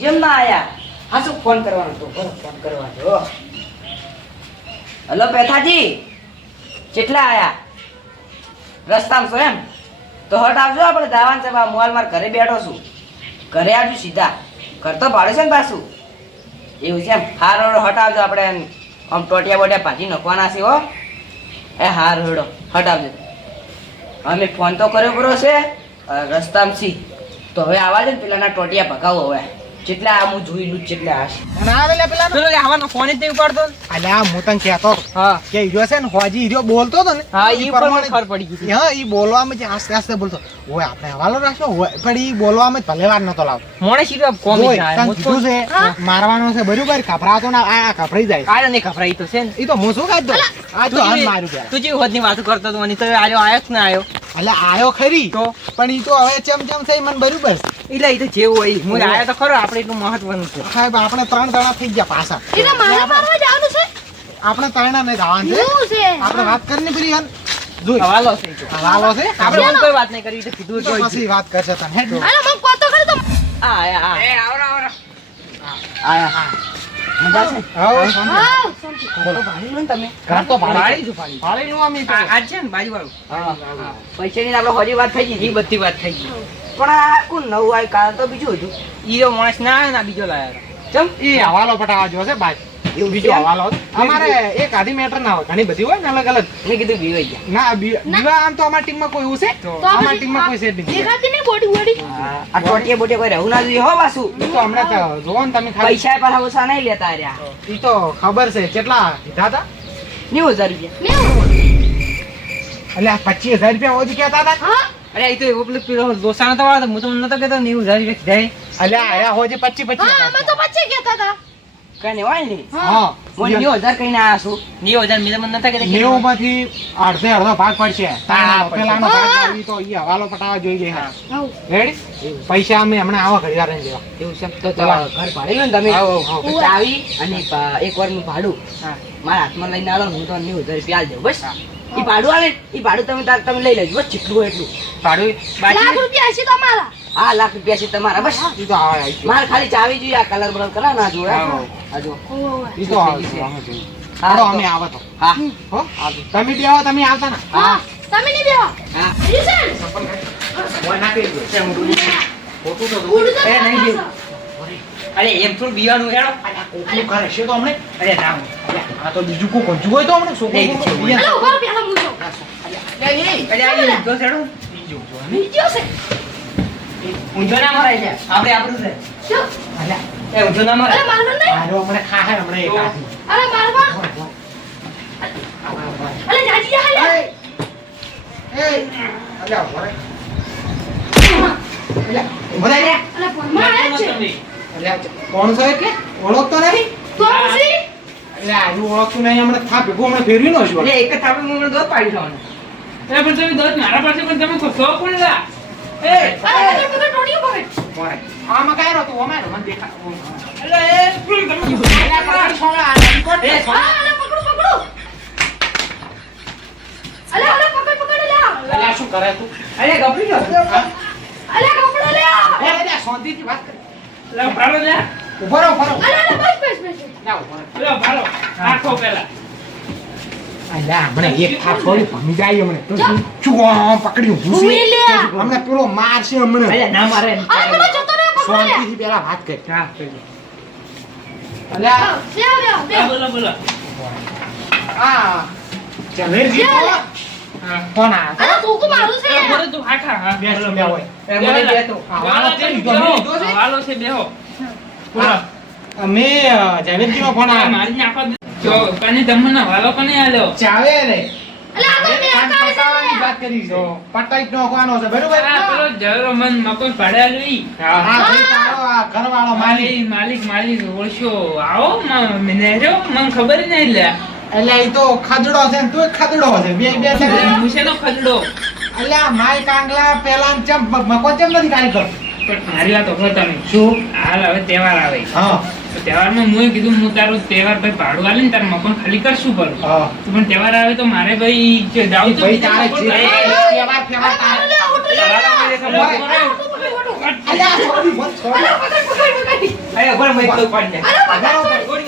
જેમ ના આયા. હા શું ફોન કરવાનો તો બરો ફોન કરવાનો હલો, પેથાજી. કેટલા આયા? રસ્તામાં છો એમ? તો હટ આવજો આપણે દાવાન છે બા મોલ માર ઘરે બેઠો છું. ઘરે આવજો સીધા. ઘર તો ભાડે છે ને પાછું. એવું છે એમ. હાર હટ આવજો આપણે આમ ટોટિયા બોટિયા ભાજી નાખવાના છે, હો. એ હાર હળો હટ આવજો. અમે ફોન તો કર્યો બરો છે. રસ્તામાં છી તો હવે આવા છે ને પેલાના ટોટિયા ભગાવો હવે. જેટલા આ હું જોયેલું જેટલા હશે. અને આવે પેલા પેલો આવવાનો ફોન જ નહીં ઉપાડતો અલ્યા હું તને કહેતો હા. કે હીરો છે ને હોજી હીરો બોલતો હતો ને હા, ઈ ઈ પર મને ખબર પડી ગઈ હા ઈ બોલવામાં જે આસ્તે આસ્તે બોલતો ઓય આપણે હવાલો રાખ્યો હોય પણ ઈ બોલવામાં ભલે વાર નતો લાવતો. મોણે સીધો કોમી જાય તને છે મારવાનો છે બરોબર ખભરાતો ના આ જાય. કાલે નહીં ખબરાઈ તો છે ને. ઈ તો હું શું કાઢ દઉં આ તો હાલ પેલા તું જેવી હોદની વાતો કરતો હતો મને તો આજો આયો જ ના આયો? એટલે આયો ખરી. તો? પણ ઈ તો હવે ચમ ચમ થઈ મને બરોબર છે. એટલે એ તો જેવું હોય હું આયો તો ખરો આપણે એટલું મહત્વનું છે. સાહેબ આપણે ત્રણ દાણા થઈ ગયા પાછા. એટલે મારા મારવા જવાનું છે? આપણે ત્રણા નહીં જવાનું છે. આપણે વાત કરીને પેલી હાલ જોઈ. હવાલો છે. ઈ હવાલો છે? આપણે કોઈ વાત નહીં કરી તો કીધું જ પછી વાત કરશે તને. હેડ. અરે મને કોતો ખરી તો આ આ એ આવરો આવરો. આયા મજા છે? હવે હા શાંતિ. ઘર તો ભાડ્યું ને તમે. ઘર તો ભાડી છે. જ ભાડી. ભાડેનું આમ ઈ તો. આ આજ છે ને બાજુવાળું. હા પૈસાની આપણે હજી વાત થઈ ગઈ. બધી વાત થઈ ગઈ. પણ આ કોણ નવું આવ્યું કાલ તો બીજું હતું. ઈ તો માણસ ના આવ્યો ને બીજો લાયો. ચમ? એ હવાલો પટાવા જો છે ભાઈ એવું બીજો હવાલો. અમારે એક આધી મેટર ના હોય ઘણી બધી હોય ને અલગ અલગ. મેં કીધું બીવાઈ ગયા. ના બીવા આમ તો અમારી ટીમમાં કોઈ એવું છે? તો તો અમારી ટીમમાં કોઈ છે નહીં દેખાતી નહીં બોડી બોડી. આ ટોટિયા બોટિયા કોઈ રહેવું ના જોઈએ હો તો હમણાં જોવો ને તમે ખાલી. પૈસા પાછા ઓછા નહીં લેતા રહ્યા. ઈ તો ખબર છે કેટલા કીધા હતા? નેવું હજાર રૂપિયા. એટલે પચીસ હજાર રૂપિયા ઓછી કહેતા હતા. હા. અરે એ તો એવો પેલો પેલો દોસાણો તો વાળો હું તો નતો કેતો નેવું હજાર રૂપિયા એ. એટલે આયા હોજે પચી પચી હા અમે તો પછી કહેતા હતા કઈ નહીં હોય ને? હા. હું. નેવું હજાર કહીને આવ્યા છું. નેવું હજાર મેં તો નતા કહેતા નેવું માંથી અડધે અડધો ભાગ પડશે. પેલાનો ભાગ તો ઈ હવાલો પટાવા જોઈ ગયા. હા. રેડી પૈસા અમે હમણાં આવા ઘડી વાર લેવા. એવું છે તો તો ઘર ભાડે ને તમે. આવો, આવો. તો ચાવી અને એક વારનું ભાડું મારા હાથમાં લઈને આલો હું તો નેવું હજાર રૂપિયા આલી દઉં. બસ. ઈ ભાડું આલે ઈ ભાડું તમે તાર તમે લઈ લેજો બસ જેટલું હોય એટલું. ભાડું લાખ રૂપિયા હશે તમારા. હા લાખ રૂપિયા છે તમારા બસ. ઈ તો આવે આવી ગયું. મારે ખાલી ચાવી જોઈએ આ કલર બલર કરા ના જોડે હા. આ જો. તો આવે. હા, અમે આવો તો. હા. હો તમે બી આવો તમે આવતા ને. હા તમે નહીં બેહો. હા. રીસન ખોટું તો ઉડ તો એ નહીં પાછો. અરે એમ થોડું બીવાનું હેડો. કોકનું કરે છે તો અમને અરે ના આ તો બીજું કોઈ કોણ હોય તો અમને છોકરું. અરે ઊભા પેલા હું અરે આ ઊંધો છેડો બીજો છે? ઊંધો ના મરાય છે. આપણે આપણું છે. જો. એ ઊંધો ના અરે મરાય નહીં. આરો હમણે ખાહે હમણે એક અરે મારવા. અરે જાજી હાલે. એ, એ, અલ્યા, ઊભો અલ્યા, ઊભો રહે. લ્યા. અરે ફોનમાં છે. અલ્યા, કોણ છે એટલે ઓળખતો નથી તો પછી એટલે આજુ ઓળખતું નહીં હમણાં થા ભેગું હમણાં ફેરવી નો છું એટલે એક જ થાપે હું દોધ પાડી જવાનું. એ પણ તમે દોત મારા પાસે પણ તમે સો કોણ લા. એ. અરે પકડ. આમાં કાંઈ નહોતું, અમારે મને દેખા અલે એ પણ તમે પકડ આ નદી એ, હા પકડો પકડો. અરે અરે પકડ પકડ લે અલ્યા, શું કરે તું? અરે ગપડી ગયો હા? અરે કપડો લે એ, અલ્યા, શાંતિથી વાત કર. લા ભાડો લે ઊભો રહો, રહો. અરે અરે બસ બસ બસ. અલ્યા, ઊભો લે આખો પેલા. એક થાપ ભમી જાય હમણાં. તો શું? પકડ્યું? ભૂસી? પેલો મારશે હમણાં. અરે ના મારે. અરે પેલો જતો રે શાંતિથી પેલા વાત કર. હા કરજો. લે. લે બોલો બોલો. આ કોણ આ? અરે તું કો એ હા જો જ હા, માલિક. માલિક માલિક ઓળશો આવો મને મને ખબર જ નહીં લે એટલે એ તો ખદડો છે ને તું ખદડો છે બે બે છે મુશેનો ખદડો આ માય કાંગલા પેલા ચમ મકો ચમ નથી કાઈ કરતો પણ મારી વાત ઓળખો તમે શું હાલ હવે તહેવાર આવે હા તો તહેવારમાં મુએ કીધું હું તારું તહેવાર ભાઈ ભાડું આલે ને તારું મકાન ખાલી કરશું તો પણ તહેવાર આવે તો મારે ભાઈ જે તો ભાઈ તારે તારે તહેવાર આવે એટલે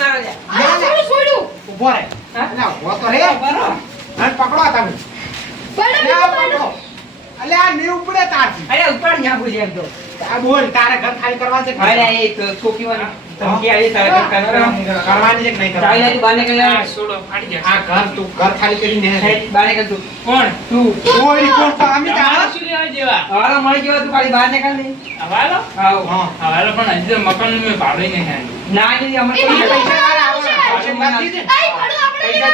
અરે. અરે ઊભો રહે, હું? છોડું, છોડું. અલ્યા ઊભો તો રે બરો. અને પકડો તમે. અલ્યા અલ્યા નહીં ઉપડે તારથી. અરે ઉપાડ ન્યા પૂછે એમ તો. આ બોલ તારે ઘર ખાલી કરવા છે અરે એ તો છોકરીઓની ધમકી આવી તારે ઘર ખાલી કરવાની છે કે નહીં કરવાની? લઈ તું બહાર નીકળી જા. આ સોડો ફાડી જશે. આ ઘર તું ઘર ખાલી કરીને હેડ, બાને નીકળ તું. કોણ? તું. કોઈ કોણ તો અમે જાણો શું લેવા જેવા? હવાલો મળી ગયો તું ખાલી બાને નીકળ નહીં હવાલો? હા. હવાલો પણ હજી મકાન મે ભાડે નહીં ના નહીં, અમે ભાડું બાકી છે? પૈસા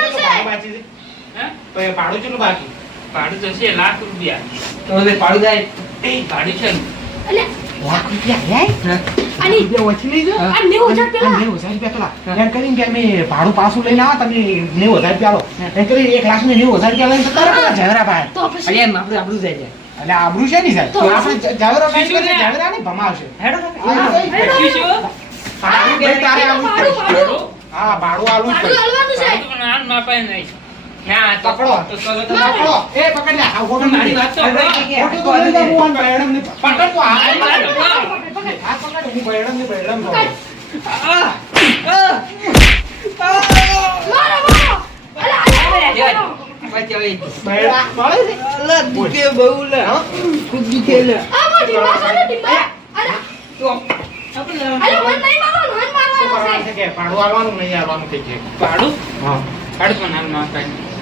કેટલું બાકી? લાખ રૂપિયા. તો જાય. એ છે. લાખ રૂપિયા કરીને પાછું લઈને આવો તમે નેવું હજાર રૂપિયા આલો. એમ કરીને એક લાખ ને નેવું હજાર રૂપિયા લઈને આપણું આપણું જાય છે. એટલે આબરૂ છે ને સાહેબ? તો આપણે ભમાવશે. હેડો હેડો. શું? શું? તારે. હા ભાડું ભાડું પડશે. આલવાનું છે. નહીં. ના, તો- પકડો. તો ચલો તો પકડો. એ પકડ લે. આ ખોટું મારી વાત તો અરે, કે- કે- તો લઈ લે, હું આને બૈડમ નહીં. પકડ તો આ. મારી વાત તો સાંભળો. પકડ, પકડ. હું બૈડમ નહીં, બૈડમ આ, આ, આ. મારો, મારો. અલે, અલે, અલે, મારો. વચ્ચે વહી. બૈડા મળે છે? અલા, દુખે બહુ લે. હા? ખૂબ દુખે લે. આ છે ને, તો, નહીં મારવાનું, મન શું મારવાનું કરવાનું છે. કે ભાડું આલવાનું નહીં આલવાનું કઈ છે ભાડું? હા. ભાડું પણ હાલ માપાય નહીં.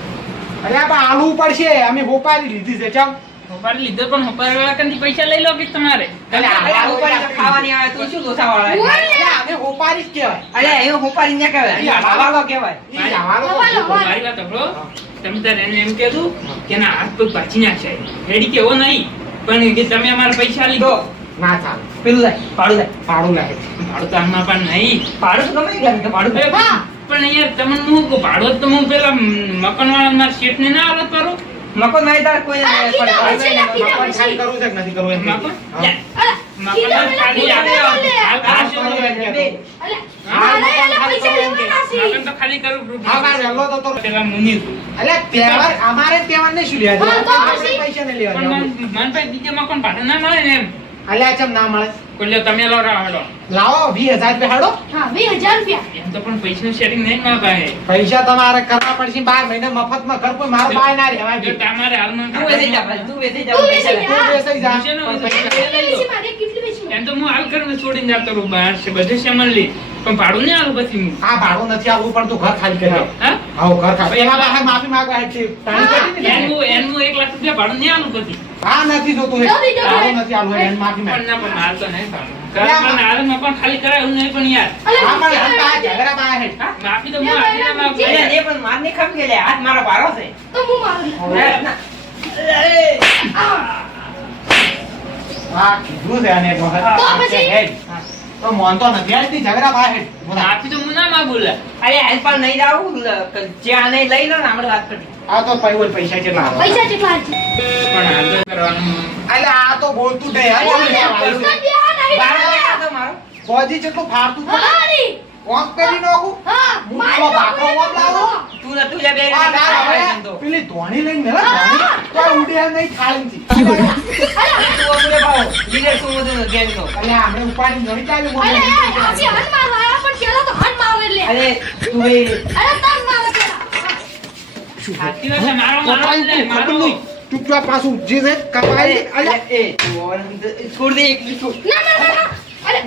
અરે આ આલવું પડશે. અમે હોપારી લીધી છે. ચમ હોપારી લીધો પણ હોપારી વાળા કંઈથી પૈસા લઈ લો કે તમારે આ- અરે, આ ખાવાની આવે તું શું લોસાવાળા છે? અમે હોપારી જ કહેવાય. અરે, એવું ઉપાડી ના કહેવાય. હવાલો કહેવાય. હવાલો. મારી વાત સાંભળો. તમે તારે એમ કીધું કે ના હાથ પગ ભાજી નાખશે રેડી કેવો નહીં. પણ કે તમે અમારા પૈસા લીધો. ના ચાલે. પેલું તો આમાં પણ નહીં. તો ગમે પણ તમને હું કહું, તો હું મારા ના કરું? મકો નહીં તારે નહીં પડે. પછી ના, મકાન ખાલી કરવું છે કે નથી કરવું એમ? મકાન? મકાન ખાલી મકાન તો ખાલી હા, તો તો- પેલા મુનિ તહેવાર અમારે તહેવાર શું લેવા? પૈસા ને લેવા મન ભાઈ બીજે મકાન ભાડું ના મળે ને એમ. અલ્યા ચમ ના મળે? કોઈ તમે લો રાવડો લાવો વીસ હજાર રૂપિયા હાડો. હા, 20000 રૂપિયા. એમ તો પણ પૈસા શેરિંગ નહીં માં ભાઈ પૈસા તમારે કરવા પડશે બાર મહિના મફતમાં ઘર કોઈ મારો બાય ના રહેવા જો તમારે હાલમાં તું વેચી જા ભાઈ, તું વેચી જા, તું વેચી જા. તું વેચી જા. મારે? કેટલી વેચી એમ તો હું હાલ કરીને છોડીને જતો રહું બહાર છે બધે સામાન લઈ. પણ ભાડું નહીં આલું પછી હું. આ ભાડું નથી આવવું પણ તું ઘર ખાલી કરી હા? આવો ઘર ખાલી એના પાસે માફી માંગવા હેઠી ટાણી કરી ને. એનું એનું એક લાખ રૂપિયા ભાડું નહીં આલું પછી. હા નથી જોતું એ. નથી આલવું એને માફી માંગ. પણ હાલ તો નહીં પણ ખાલી કરાય એવું નહીં પણ યાર અલે, હા, પણ બીજી ઝઘડા પાસે હેઠ. માફી તો હું આપીને માંગુ. અરે, એ પણ માર નહીં ખપ કે લે, હાથ મારો ભારો છે. તો હું મારું. અરે, ના. અરે, આ, કીધું છે આને એક વખત. તો પછી? તો મોનતો નથી આલતી ઝઘડા પાસે હેઠ. માફી તો હું ના માંગુ લે અરે, હાલ પણ નહીં જાવું, જ્યાં નહીં લઈ લો ને આપણે વાત કરી આ તો પૈસા આવે? પૈસા કેટલા છે? પણ હાલ તો કરવાનું અલે આ તો બોલતું નહીં. આ બોલ નહીં. નહીં. નહીં આવતો મારો. ફોજી જેટલું ફાડતું હતું. હા, ની. કરી નાખું. હા, મારો બાકો તો ઓમ લાવો. તું ન તું જા આ ના ખાવા પેલી ધોણી લઈને મેલા ધોણી. તો ઉડે નહીં થાળીથી. તું અમરે ભાવ, લીડર તું બધું ગેંગનો. અલે આપણે ઉપાડી ધોણી ચાલે મોઢે. અરે એ, હન મારવા પણ કેલા તો હન મારે એટલે અરે, તું અરે, તન નહીં. ચૂપચાપ પાછું જે છે કપાઈ અલે, એ, છોડ દે એકલી છોડ. ના, ના, ના, ના. અરે,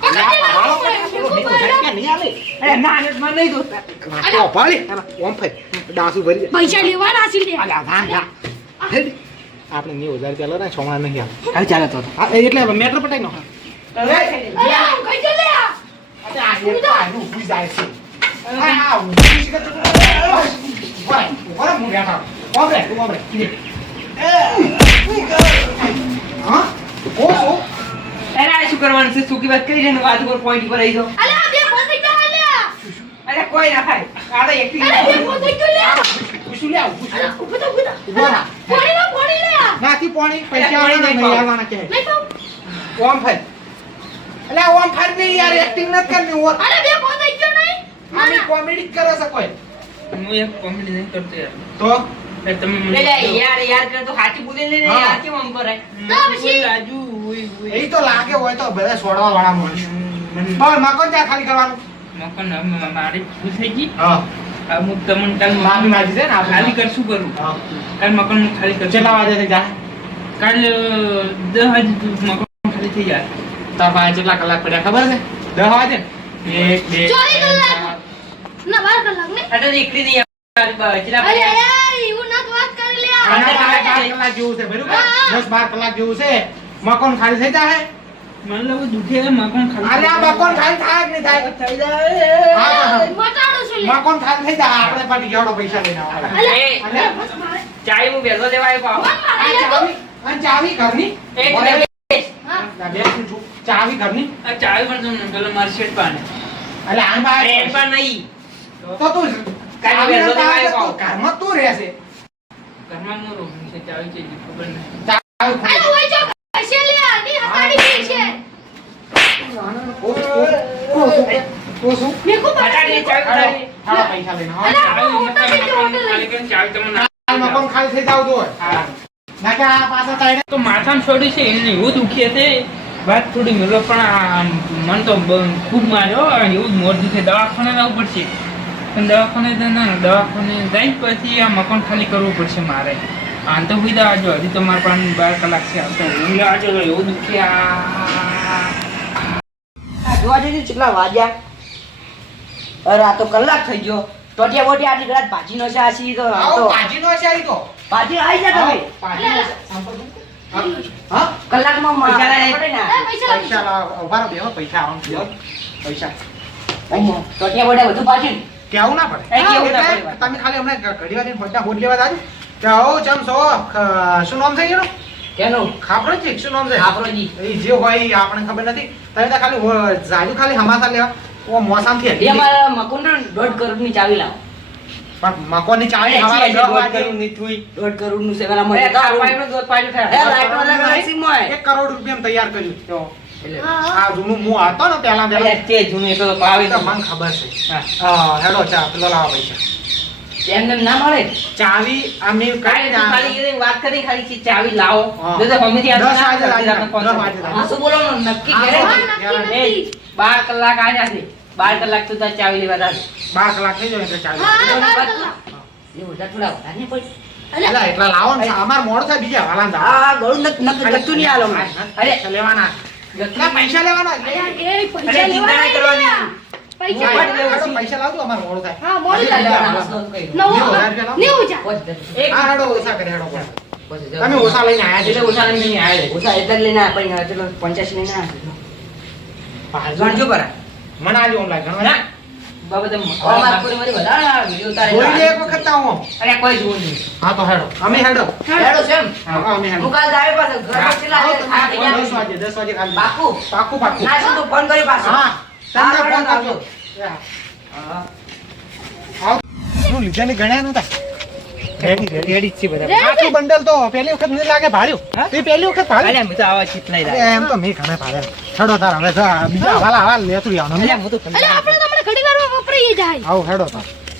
પકડ અલે, લે, આ પકડ લે, પેલો પકડ નીકો લે. જાય કે નહીં આલે? અરે, ના, ના, મને નહીં દોસ્ત. વાંકો ભાળી. ઓમ ફરી. ડાસુ ભરી દે. પૈસા લેવાના છે લે. અલે, આ વાહ, વાહ. હેડ. આપણે નેવું હજાર ચાલો ને સોમણા નહીં આવે. ચાલો તો. એટલે મેટ્રો પટાઈ નો અરે, બેઠા. ઓમ તું. હા? ઓ, ઓ. શું કરવાનું છે? સૂકી વાત કરી છે ને વાત ઉપર point ઉપર આવી જાઓ. અલે, આ બે ફોન થઈ અરે, કોઈ ના થાય. આ તો એકલી અરે, બે લે. પૂછું લે, આવું પૂછું. પાણી પાણી લે નાથી પોણી પૈસા નહીં. આવવાના કહે. નહીં પાઉં. ઓમ ફર. અલે ઓમ નહીં યાર એક્ટિંગ નથી કરવી ઓર અરે, બે ફોન ગયો નહીં? આની કોમેડી કરે છે કોઈ હું એક કોમેડી નહીં કરતો યાર. તો? તમે મને યાર યાર કર તો સાચી બોલી ને યાર કેમ આમ કરે? તો પછી? રાજુ ઓય ઓય એ તો લાગે હોય તો બધા છોડવા વાળા માણસ મને મકોન ત્યાં ખાલી કરવાનું? મકાન મારી ભૂલ થઈ ગઈ. હા. અમુક તમને કાલ માફી માંગી છે ને ખાલી કરશું કરું. હા. કાલ મકાન હું ખાલી કરશું. કેટલા વાગે જાય? કાલ દસ વાગે મકાન ખાલી થઈ જાય. તાર પાસે કેટલા કલાક પડ્યા ખબર છે? દસ વાગે? એક બે ચોવીસ ત્રણ, કલાક. ચાર. ના બાર કલાક ને? અરે નીકળી નહીં કેટલા અરે એવું ના વાત કરી લે આ. આના પાસે બાર કલાક જેવું છે બરોબર? હા. દસ કલાક જેવું છે. મકોન ખાલી થઈ જાય મને લાગે દુખે મકાન ખાલી અરે આ મકોન ખાલી થાય કે નહીં થાય? થઈ જાય હા, હા, હા. છું મકોન ખાલી થઈ જાય આપણે પાછી ગેવડો પૈસા લઈને આવવાના. અલે, એ, અલે, બસ મારે. ચાય હું વહેલો દેવા આવ્યો મન પાછો. મારે આ લે તું. ચાવી આ ચાવી ઘરની. ચાવી ઘરની. ચાવી પણ તમને પેલો મારી શેઠ પાને એટલે આન બહાર પણ નહીં. તો તું ઘરમાં તું રહેશે ઘરમાં મોરો છે ચાવી છે ખબર નહીં. ખોલ. ઓય જો કશે લે આની હટાડી ગઈ છે. ના માથામાં છોડી છે એને એવું દુખી હતી. વાત થોડી મેલો પણ આ મન તો ખૂબ માર્યો એવું જ મોર દુખે દવાખાને જવું પડશે. દવાખાને તો ના દવાખાને જાય પછી આ મકાન ખાલી કરવું પડશે મારે. આમ તો હુઈ દેવા જો હજી તો મારા પાસે બાર કલાક છે આવતો હું લેવા જો એવું દુખે આ આ. જોવા જઈએ કેટલા વાગ્યા. અરે આ તો કલાક થઈ ગયો. ટોટિયા બોટિયા આટલી કલાક ભાજી નો છે આ સી તો આ આવો તો. પાજીનો છે ઈ તો. ભાજી આવી જા તમે? હા? કલાકમાં માં પૈસા પૈસા પૈસા ઊભા રહો, પૈસા ટોટિયા બોટિયા બધું ભાજી કેવું ના પડે. ના. તમે ખાલી અમને ઘડી વાર બધા હોટ લેવા કે આવો ચમ સો શું નામ છે એનું? કેનો? ખાપરો છે શું નામ છે? આપણોજી એ જે હોય આપણને ખબર નથી. તમે તો ખાલી જાજુ ખાલી હમાસા લેવા. ઓ મોસામથી એ ગઈ. મારા મકુંડ દોઢ કરોડની ચાવી લાવો. પણ મકોની ચાવી એ હવારે દોઢ કરોડ કરોડની થુઈ. દોઢ કરોડનું નું પેલા મને તો એ લાઈટો વાળા નાસી મોય. એક કરોડ રૂપિયા તૈયાર કર્યું. તો. આ જૂનું મું હતો ને પેલા પેલા તે જૂનું એ તો પાવી તો તો મને ખબર છે હા. હા હેડો ચા પેલો લાવો પૈસા એમને ના મળે ચાવી આમ એવું કાંઈ કરીને તું ખાલી વાત કરી ખાલી ચાવી લાવો જો તો હમેથી આ દસ ના વાગે કરતી લાવી રાતના પાંચ દસ વાગે વાગે. લાવી. હા, શું બોલવાનું? નક્કી કરે હા, ને? નક્કી એ, નથી. બાર કલાક આયા છે બાર કલાક તું ચાવી લેવા જાજે. બાર કલાક થઈ જાય ચાવી હા, બાર કલાક. એ બધા થોડા વધારે નહીં પડી. એટલા લાવો ને અમાર મોડું થાય બીજા વાલા હા ગળું નહીં આલો અરે લેવાના એટલા પૈસા લેવાના એ પૈસા લેવાના નહીં કરવાની. લ્યા. પૈસા હા, લેવાના. હેડો, પૈસા લાવજો અમાર મોડું થાય હા, મોડું થાય. બીજા લેવાના, વાલા. મસ્ત કઈ. નવ નેવું હજાર હજાર. રૂપિયા લાવો. નેવું હજાર. પોચ દે. એક હા ઓછા કરે હેડો બોલો. પોચ દે. તમે ઓછા લઈને આયા એટલે ઓછા લઈને નહીં આયા ઓછા એટલે લઈને આયા, પણ પેલો પંચ્યાસી લઈને આયા છે. પરા. મને આજે ઓમ લાગે ના. બાબા તમે મારી વધારે આ ઉતારે જોઈ એક વખત આવો. અરે કોઈ જોવું નહીં. હા તો હેડો. અમે હેડો. હેડો. છે હા. અમે હેડો. હું કાલ જાવે પાછો. ઘર પર કેટલા આવો વાગે તમે. ખાવા દસ તૈયાર? વાગે દસ વાગે ખાલી. પાકું? પાકું પાકું. ના શું ફોન કરી પાછો. હા તમને ફોન કરજો. હા. શું લીધા ગણ્યા નતા રેડી છે બધા? બંડલ તો પહેલી વખત મને લાગે ભાડ્યું? તે પહેલી વખત અલ્યા તો આવા ચીપ નહીં એમ તો મેં ઘણા ભાડ્યા. હેડો તાર હવે જા, બીજા હવાલા હવાલ લેતું આવવાનું. અલ્યા હું તો આપણે તો હમણાં ઘડી વારમાં વપરાઈ જાય. આવો હેડો તાર.